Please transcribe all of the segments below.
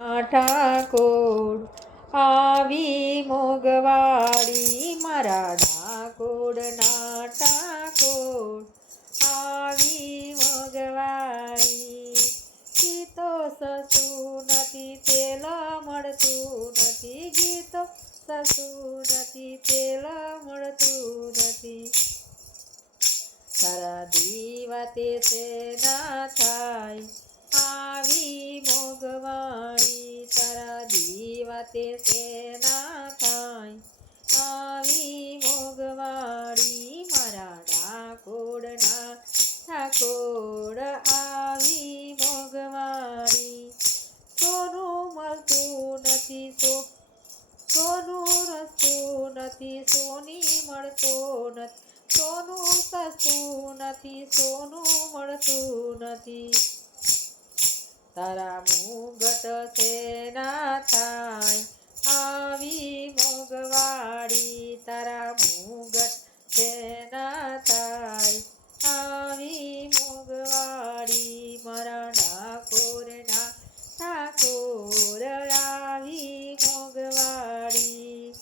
ઠાકોર, આવી મોગવાડી મારા ડાકોરના ઠાકોર, આવી મોગવાડી ગીતો સસું નથી, તેલ મળતું નથી, ગીતો સસું નથી, તેલ મળતું નથી. તારા દીવા તે ના થાય દીવાતે સેના થાય. આવી મોગવાડી મારા ડાકોડના ઠાકોર આવી મોગવાડી સોનું મળતું નથી સો, સોનું રસ્તું નથી, સોની મળતો નથી. સોનું સસ્તું નથી, સોનું મળતું નથી. તારા મુગટ છે ના થાય. આવી મોગવાડી તારા મુગટ છે ના થાય. આવી મોગવાડી મારા ડાકોરના ઠાકોર આવી મોગવાડી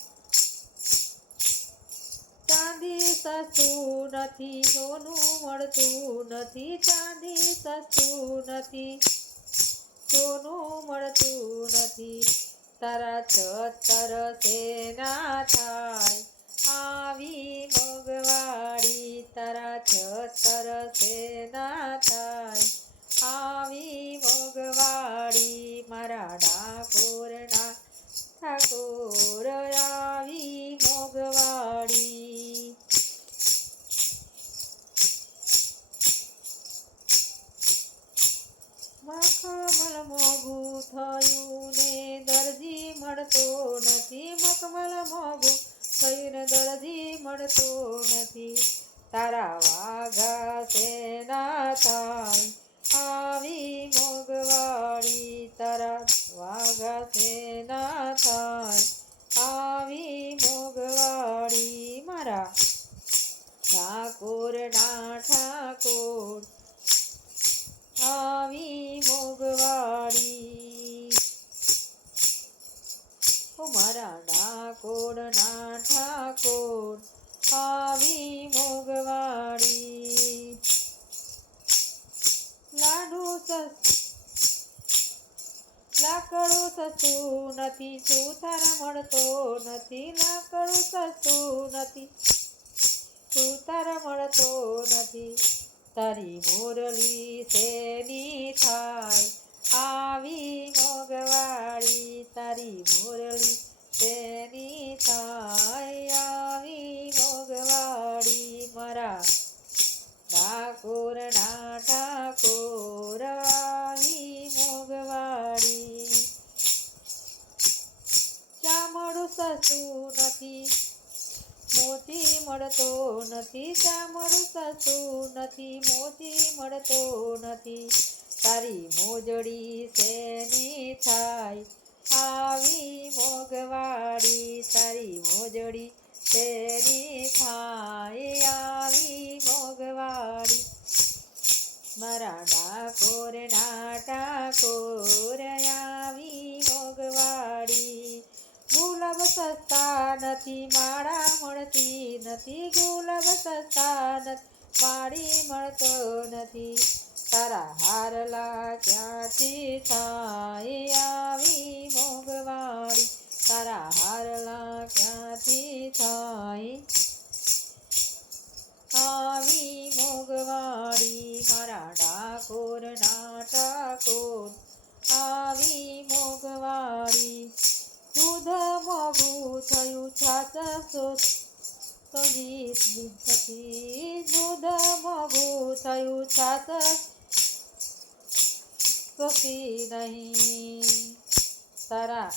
ચાંદી સસ્તું નથી, સોનું મળતું નથી, ચાંદી સસ્તું નથી. સોનું મળતું નથી. તારા છતર સેના થાય? આવી મોગવાડી તારા છતર સેના થાય? આવી મોગવાડી મારા ડાકોરના મળતો નથી મકમલ મોગું થયું ને દરજી મળતો નથી. તારા વાઘા છે સસ્તું નથી સુથાર મળતો નથી લાકડું સસું નથી. સુથાર મળતો નથી. તારી મોરલી શેની મળતો નથી સામરું સસું નથી મોતી મળતો નથી. તારી મોજડી શેની થાય? આવી મોગવાડી તારી મોજડી શેની થાય? આવી મોગવાડી મારા ડાકોર ના ટાકોર આવી મોગવાડી ગુલાબ સસ્તા નથી માળા મળતી નથી, ગુલાબ સસ્તા માળી મળતો નથી. તારા હારલા ક્યાંથી થાય આવી મોગવાળી તારા હારલા ક્યાંથી થાય આવી મોગવાળી મારા ડાકોર ટાકોર, આવી મોગવાડી દૂધ મોગું થયું છાસ તો ગીત નથી દૂધ મોગું થયું છાસ સોસી નહીં તારા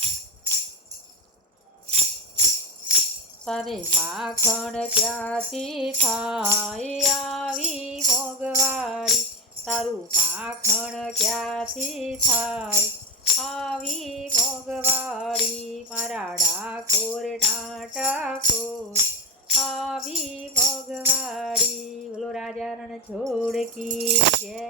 તને માખણ ક્યાંથી થાય આવી મોગવાડી તારું માખણ ક્યાંથી થાય આવી મોગવાડી મારા ડાકોર ના ટાકોર આવી મોગવાડી બોલો રાજા રણ છોડ કી જય.